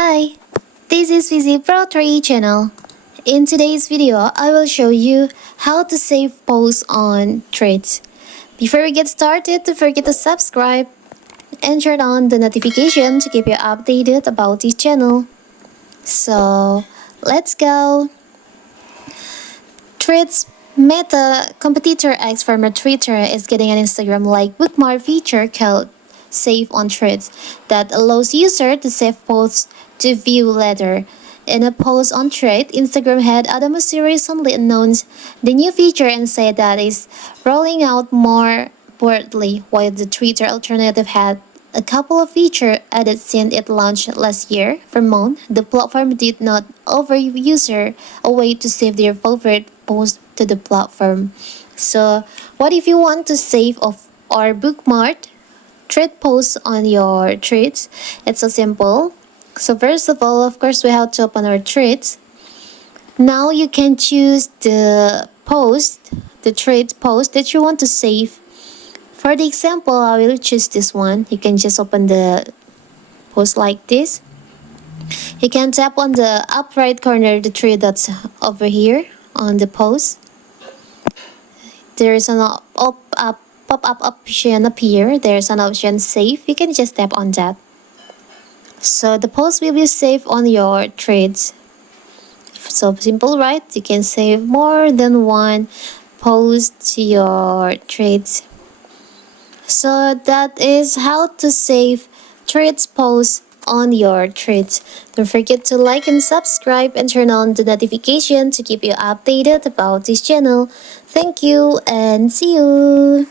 Hi, this is Vizi Pro 3 channel. In today's video, I will show you how to save posts on threads. Before we get started, don't forget to subscribe and turn on the notification to keep you updated about this channel. So, let's go. Threads Meta competitor X former Twitter is getting an Instagram-like bookmark feature called Save on Threads that allows users to save posts to view later. In a post on Thread, Instagram head Adam Mosseri recently announced the new feature and said that is rolling out more broadly, while the Twitter alternative had a couple of features added since it launched last year. For months, the platform did not offer users a way to save their favorite post to the platform. So, what if you want to save or bookmark thread posts on your threads? It's so simple. So first of all, of course, we have to open our threads. Now you can choose the thread post that you want to save. For the example, I will choose this one. You can just open the post like this. You can tap on the up right corner, the three dots over here on the post. There is an pop-up option appear. There's an option save. You can just tap on that. So the post will be saved on your threads. So simple, right? You can save more than one post to your threads. So that is how to save threads posts on your threads. Don't forget to like and subscribe and turn on the notification to keep you updated about this channel. Thank you and see you.